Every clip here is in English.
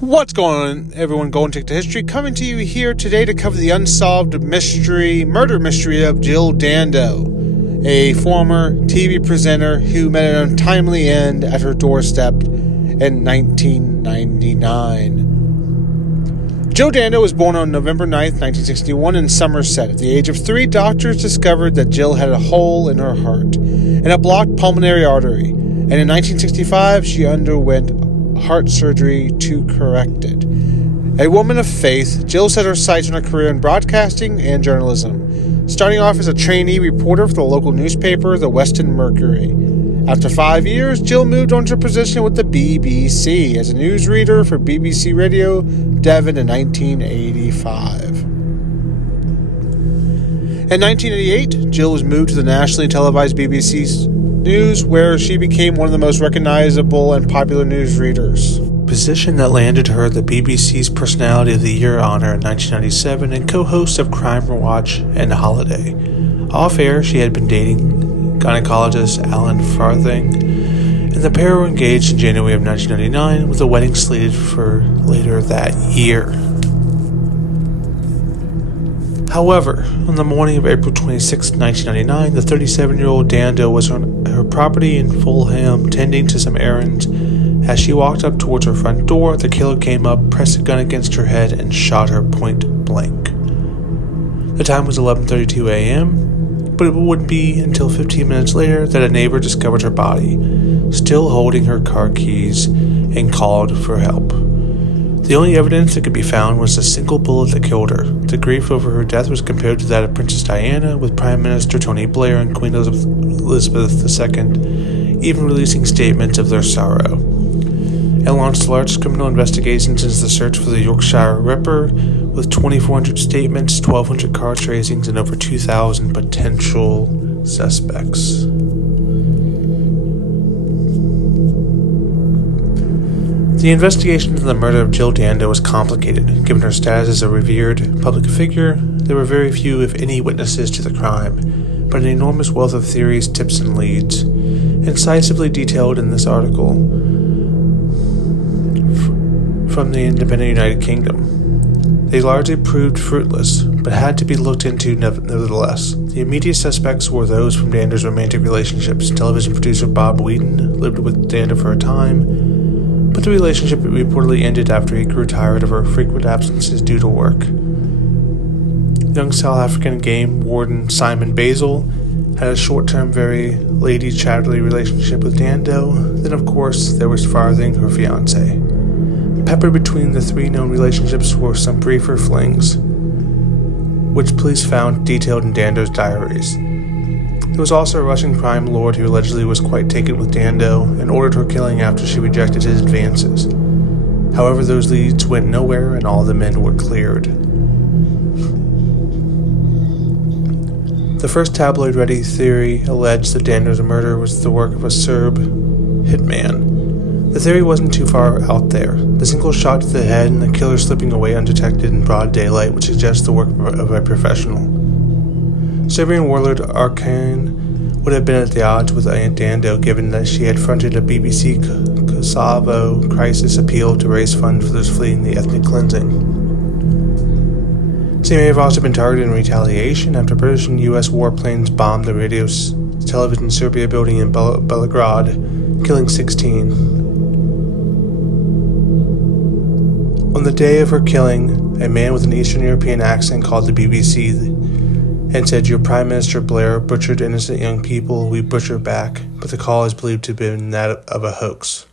What's going on, everyone? Going to History, coming to you here today to cover the unsolved murder mystery of Jill Dando, a former TV presenter who met an untimely end at her doorstep in 1999. Jill Dando was born on November 9th, 1961 in Somerset. At the age of 3, doctors discovered that Jill had a hole in her heart and a blocked pulmonary artery, and in 1965 she underwent heart surgery to correct it. A woman of faith, Jill set her sights on a career in broadcasting and journalism, starting off as a trainee reporter for the local newspaper, the Weston Mercury. After 5 years, Jill moved on to a position with the BBC as a newsreader for BBC Radio Devon in 1985. In 1988, Jill was moved to the nationally televised BBC News, where she became one of the most recognizable and popular newsreaders. Position that landed her the BBC's Personality of the Year honor in 1997 and co-host of Crimewatch and Holiday. Off-air, she had been dating gynecologist Alan Farthing, and the pair were engaged in January of 1999 with a wedding slated for later that year. However, on the morning of April 26, 1999, the 37-year-old Dando was on her property in Fulham tending to some errands. As she walked up towards her front door, the killer came up, pressed a gun against her head, and shot her point blank. The time was 11:32 a.m., but it wouldn't be until 15 minutes later that a neighbor discovered her body, still holding her car keys, and called for help. The only evidence that could be found was a single bullet that killed her. The grief over her death was compared to that of Princess Diana, with Prime Minister Tony Blair and Queen Elizabeth II even releasing statements of their sorrow. It launched the largest criminal investigation since the search for the Yorkshire Ripper, with 2,400 statements, 1,200 car tracings, and over 2,000 potential suspects. The investigation into the murder of Jill Dando was complicated. Given her status as a revered public figure, there were very few, if any, witnesses to the crime, but an enormous wealth of theories, tips, and leads, incisively detailed in this article from the independent United Kingdom. They largely proved fruitless, but had to be looked into nevertheless. The immediate suspects were those from Dando's romantic relationships. Television producer Bob Wheaton lived with Dando for a time, but the relationship reportedly ended after he grew tired of her frequent absences due to work. Young South African game warden Simon Basil had a short-term, very lady-chatterly relationship with Dando. Then, of course, there was Farthing, her fiancé. Peppered between the three known relationships were some briefer flings, which police found detailed in Dando's diaries. There was also a Russian crime lord who allegedly was quite taken with Dando and ordered her killing after she rejected his advances. However, those leads went nowhere and all the men were cleared. The first tabloid-ready theory alleged that Dando's murder was the work of a Serb hitman. The theory wasn't too far out there. The single shot to the head and the killer slipping away undetected in broad daylight would suggest the work of a professional. Serbian warlord Arkan would have been at the odds with Dando, given that she had fronted a BBC Kosovo crisis appeal to raise funds for those fleeing the ethnic cleansing. She may have also been targeted in retaliation after British and U.S. warplanes bombed the radio television Serbia building in Belgrade, killing 16. On the day of her killing, a man with an Eastern European accent called the BBC and said, "Your Prime Minister Blair butchered innocent young people, we butcher back," but the call is believed to have been that of a hoax.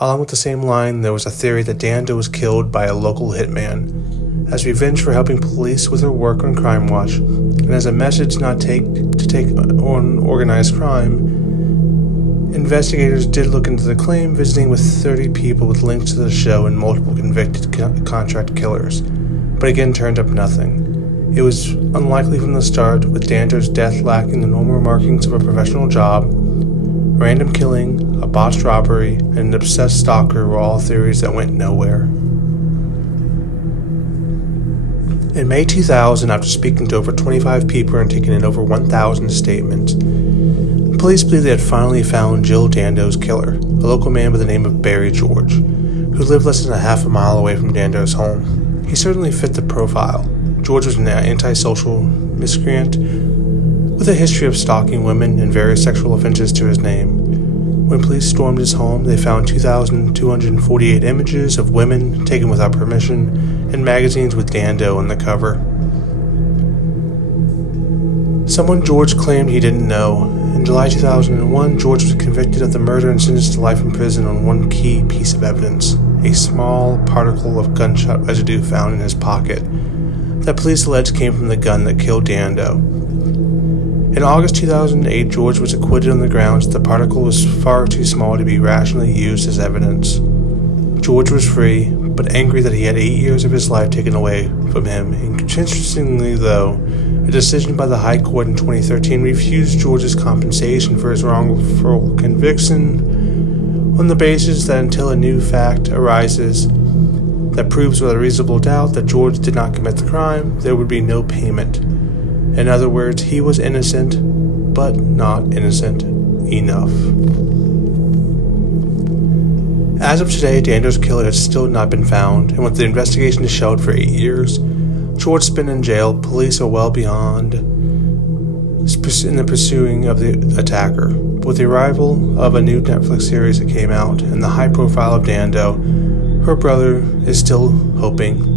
Along with the same line, there was a theory that Dando was killed by a local hitman, as revenge for helping police with her work on Crimewatch, and as a message not to take on organized crime. Investigators did look into the claim, visiting with 30 people with links to the show and multiple convicted contract killers, but again turned up nothing. It was unlikely from the start, with Dando's death lacking the normal markings of a professional job. Random killing, a botched robbery, and an obsessed stalker were all theories that went nowhere. In May 2000, after speaking to over 25 people and taking in over 1,000 statements, police believe they had finally found Jill Dando's killer, a local man by the name of Barry George, who lived less than a half a mile away from Dando's home. He certainly fit the profile. George was an antisocial miscreant with a history of stalking women and various sexual offenses to his name. When police stormed his home, they found 2,248 images of women taken without permission and magazines with Dando on the cover. Someone George claimed he didn't know. In July 2001, George was convicted of the murder and sentenced to life in prison on one key piece of evidence: a small particle of gunshot residue found in his pocket that police alleged came from the gun that killed Dando. In August 2008, George was acquitted on the grounds that the particle was far too small to be rationally used as evidence. George was free, but angry that he had 8 years of his life taken away from him. Interestingly, though, a decision by the High Court in 2013 refused George's compensation for his wrongful conviction on the basis that until a new fact arises that proves without a reasonable doubt that George did not commit the crime, there would be no payment. In other words, he was innocent, but not innocent enough. As of today, Dando's killer has still not been found, and with the investigation shelved for 8 years, George's been in jail. Police are well beyond in the pursuing of the attacker. With the arrival of a new Netflix series that came out and the high profile of Dando, her brother is still hoping.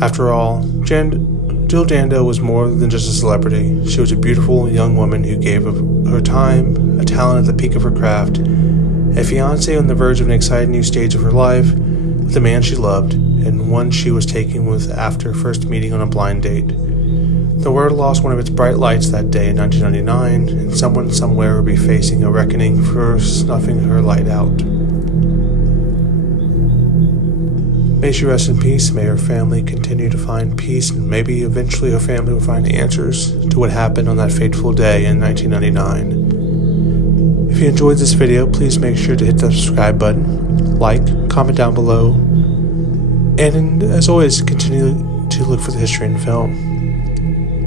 After all, Jill Dando was more than just a celebrity. She was a beautiful young woman who gave of her time, a talent at the peak of her craft, a fiancé on the verge of an exciting new stage of her life, with a man she loved, and one she was taken with after first meeting on a blind date. The world lost one of its bright lights that day in 1999, and someone somewhere will be facing a reckoning for snuffing her light out. May she rest in peace. May her family continue to find peace, and maybe eventually her family will find answers to what happened on that fateful day in 1999. If you enjoyed this video, please make sure to hit the subscribe button, like, comment down below, and as always, continue to look for the history in film.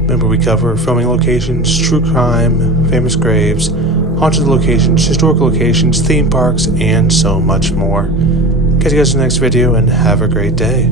Remember, we cover filming locations, true crime, famous graves, haunted locations, historical locations, theme parks, and so much more. Catch you guys in the next video, and have a great day.